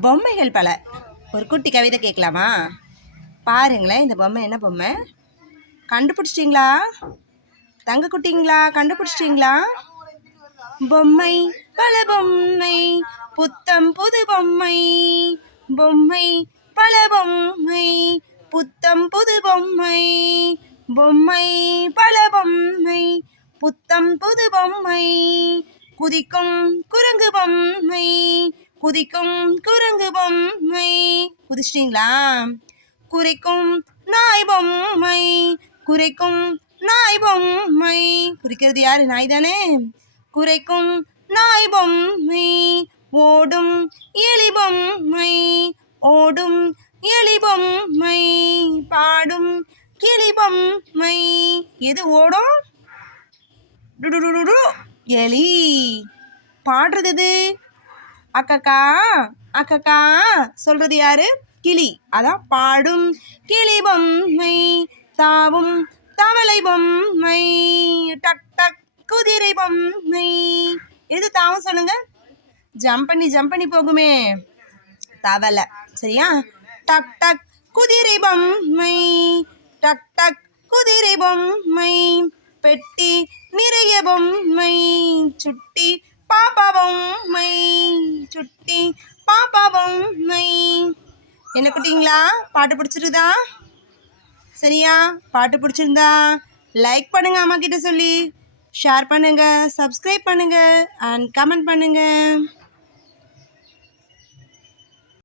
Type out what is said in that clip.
பொம்மைகள் பல. ஒரு குட்டி கவிதை கேட்கலாமா? பாருங்களேன், இந்த பொம்மை என்ன பொம்மை? கண்டுபிடிச்சிட்டிங்களா? தங்க குட்டிங்களா, கண்டுபிடிச்சிட்டிங்களா? பொம்மை பல பொம்மை, புத்தம் புது பொம்மை. பொம்மை பல பொம்மை, புத்தம் புது பொம்மை. பொம்மை பல பொம்மை, புத்தம் புது பொம்மை. குதிக்கும் குரங்கு பொம்மை, குதிக்கும் குரங்கு பொம்மை. குதிச்சிட்டிங்களா? குறைக்கும் நாய் பொம்மை, குறைக்கும் நாய் பொம்மை. குறிக்கிறது யாரு? நாய் தானே. குறைக்கும் நாய் பொம்மை. ஓடும் எலி பொம்மை, ஓடும் எலி பொம்மை. பாடும் கிளி பொம்மை. எது ஓடும்? டுடுடுடு எலி. பாடுறது எது? அக்கக்கா அக்கக்கா சொல்றது யாரு? கிளி. அதான் பாடும் கிளி பொம்மை. தாவும் தவளை பொம்மை. டக் டக் குதிரை பொம்மை. எது தாவும் சொல்லுங்க? ஜம்ப் பண்ணி போகுமே, தவளை. சரியா? டக் டக் குதிரை பொம்மை, டக் டக் குதிரை பொம்மை. பெட்டி நிறைய பொம்மை, சுட்டி பாப்பா பொம்மை, சுட்டி பாப்பா பொம்மை. என்ன குட்டிங்களா, பாட்டு பிடிச்சிருதா? சரியா? பாட்டு பிடிச்சிருந்தா லைக் பண்ணுங்க, அம்மா கிட்ட சொல்லி ஷேர் பண்ணுங்க, சப்ஸ்கிரைப் பண்ணுங்க அண்ட் கமெண்ட் பண்ணுங்க.